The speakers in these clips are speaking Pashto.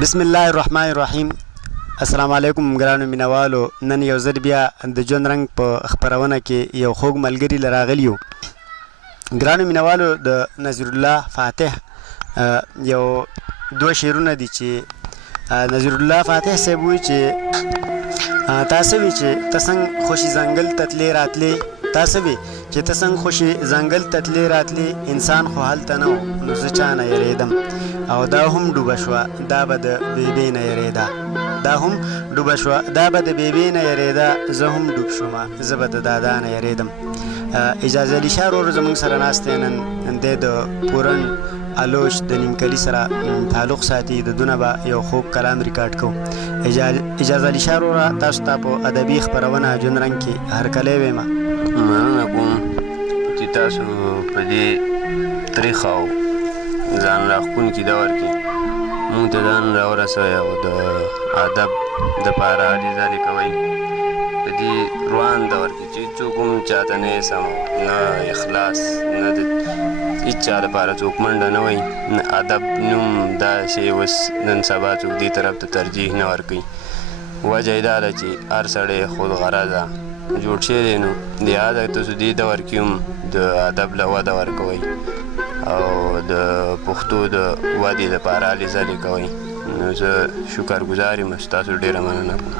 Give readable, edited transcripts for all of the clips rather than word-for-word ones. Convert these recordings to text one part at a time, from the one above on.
بسم الله الرحمن الرحیم. السلام علیکم ګرانو مینوالو. نن یو ځل بیا د ژوند رنګ په خپرونه کې یو خوږ ملګري لراغلی یو. ګرانو مینوالو، د نظیر الله فاتح یو دوه شعرونه دي چې نظیر الله فاتح صاحب وایي چې تاسو وی چې تسنګ خوشي ځنګل تتلې راتلې، تاسو وی چې تسنګ خوشي ځنګل تتلې راتلې، انسان خو هلته نه و نو زه چا نه یریدم، او دا هم ډوبه شوه دا به د بیبې نه یریده، دا هم ډوبه شوه دا به د بیبې نه یریده، زه هم ډوب شومه زه به د دادا نه یریدم. اجازه علي شاه ورور زموږ سره ناست دی. نن دی د پورن الوش د نیمکلي سره تعلق ساتي. د دونه به یو خوږ کلام ریکارډ کوو. اجازه علي شاه وروره، تاسو ته په ادبي خپرونه ژوند رنګ کې هرکلی ویمه. مننه کوم چې تاسو په دې تریخ او ځان راښکونکي دور کې مونږ ته ځان راورسوئ او د ادب دپاره هلې ځلې کوئ. په دې روان دور کې چې څوک هم چاته نه سم نه اخلاص نه د هېڅ چا لپاره څوک منډه نه وایي، نه ادب نوم دا شی اوس نن سبا څوک دې طرف ته ترجیح نه ورکوي. وجه یې دا ده چې هر سړی خود غرضه جوړ شوی دی. نو د یاده تاسو دې دور کې هم د ادب له وده ورکوئ او د پښتو د ودې دپاره هلې ځلې کوئ. نو زه شکرګزار یم، ستاسو ډېره مننه کوم.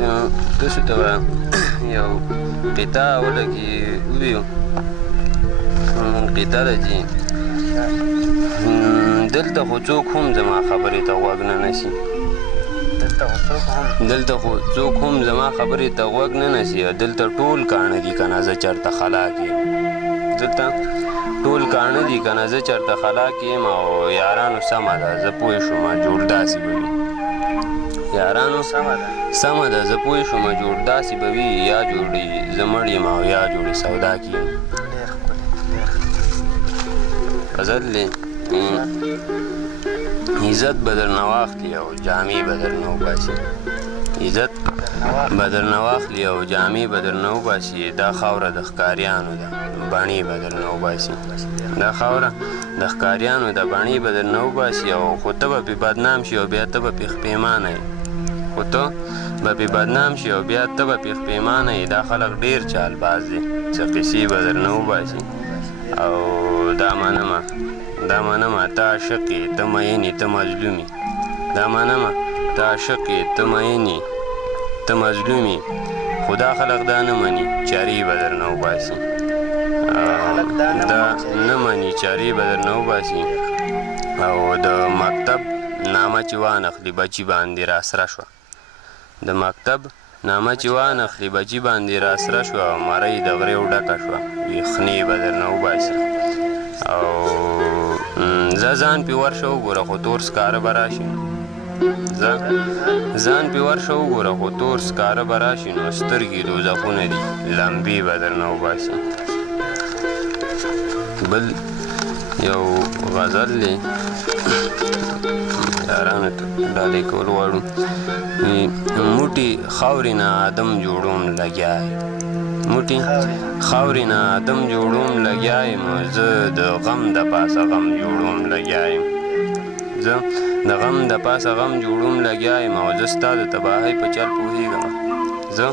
نو تاسو ته به یو قطعه اوله کې وویو. قطعه ده چې دلته خو څوک هم زما خبرې ته غوږ نه نیسي، دلته خو څوک هم زما خبرې ته غوږ نه نیسي، دلته ټول کاڼه دي که نه زه چېرته خلا کې یم، دلته ټول کاڼه دي که نه زه چېرته خلا کې یم. او یارانو سمه ده زه پوه شومه جوړ داسې به وي، یارانو سمه ده زه پوه شومه جوړ داسې به وي، یا جوړې زه مړ یم او یا جوړې سودا کې یم. غزل دی عزت به درنه واخلي او جامې به درنه وباسي، عزت به درنه واخلي او جامې به درنه وباسي، دا خاوره د ښکاریانو ده بڼې به درنه وباسي، دا خاوره د ښکاریانو ده بڼې به درنه وباسي. او خو ته به پې بدنام شي او بیا ته به پې پښیمانه یې، خو ته به پې بدنام شي او بیا ته به پې پښیمانه یې. دا خلک ډېر چالباز دي څه قصې به درنه وباسي. او دا منمه ته عاشق یې ته مین یې ته مظلوم یې، دا منمه ته عاشق یې ته مین یې ته مظلوم یې، خو دا خلک دا نه مني چارې به درنه وباسي، دا نه مني چارې به درنه وباسي. او د مکتب نامه چې وانخلي بچي باندې راسره شوه، د مکتب نامه چې وانخلي بچي باندې راسره شوه، مرۍ د غریو ډکه شوه یخنې به درنه وباسي. او زه ځان پې ورشه وګوره خو تور سکاره به راشي، زه ځان پې ورشه وګوره خو تور سکاره به راشي، نو سترګې دوزخونه دي لمبې به درنه وباسي. بل یو غزل دی یارانو ته ډالۍ کول غواړو. موټي خاورې نه آدم جوړوم لګیا یم، موټي خاورې نه آدم جوړوم لګیا یم، زه د غم د پاسه غم جوړوم لګیا یم، زه د غم د پاسه غم جوړوم لګیا یم. او زه ستا د تباهۍ په چل پوهېږم، زه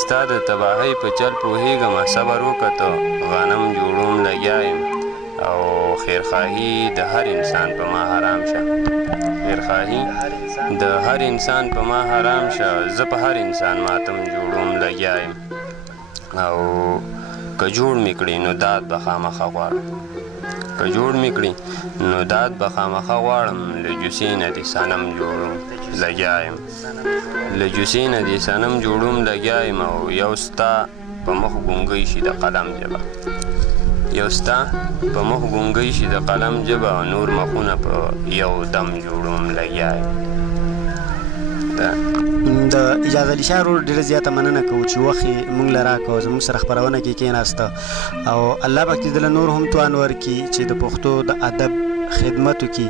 ستا د تباهۍ په چل پوهېږم، صبر وکړه ته غنم جوړوم لګیا یم. او خیرخواهي د هر انسان په ما حرام شه، خیرخواهي د هر انسان په ما حرام شه، زه په هر انسان ماتم جوړوم لګیا یم. او که جوړ مې کړي نو داد به خامخا غواړم، که جوړ مې کړي نو داد به خامخا غواړم، له جوسې نه دې صنم جوړوم لګیا یم، له جوسې نه دې صنم جوړوم لګیا یم. او یو ستا په مخ ګونګۍ شي د قلم ژبه، یو ستا په مخ ګونګۍ شي د قلم ژبه، او نور مخونه په یو دم جوړوم لګیا یم. د اجازه علي شاه ورور ډېره زیاته مننه کوو چې وخت یې موږ له راکړه او زموږ سره خپرونه کې کېناسته، او الله پاک دې دله نور هم توان ورکړي چې د پښتو د ادب خدمت وکړي.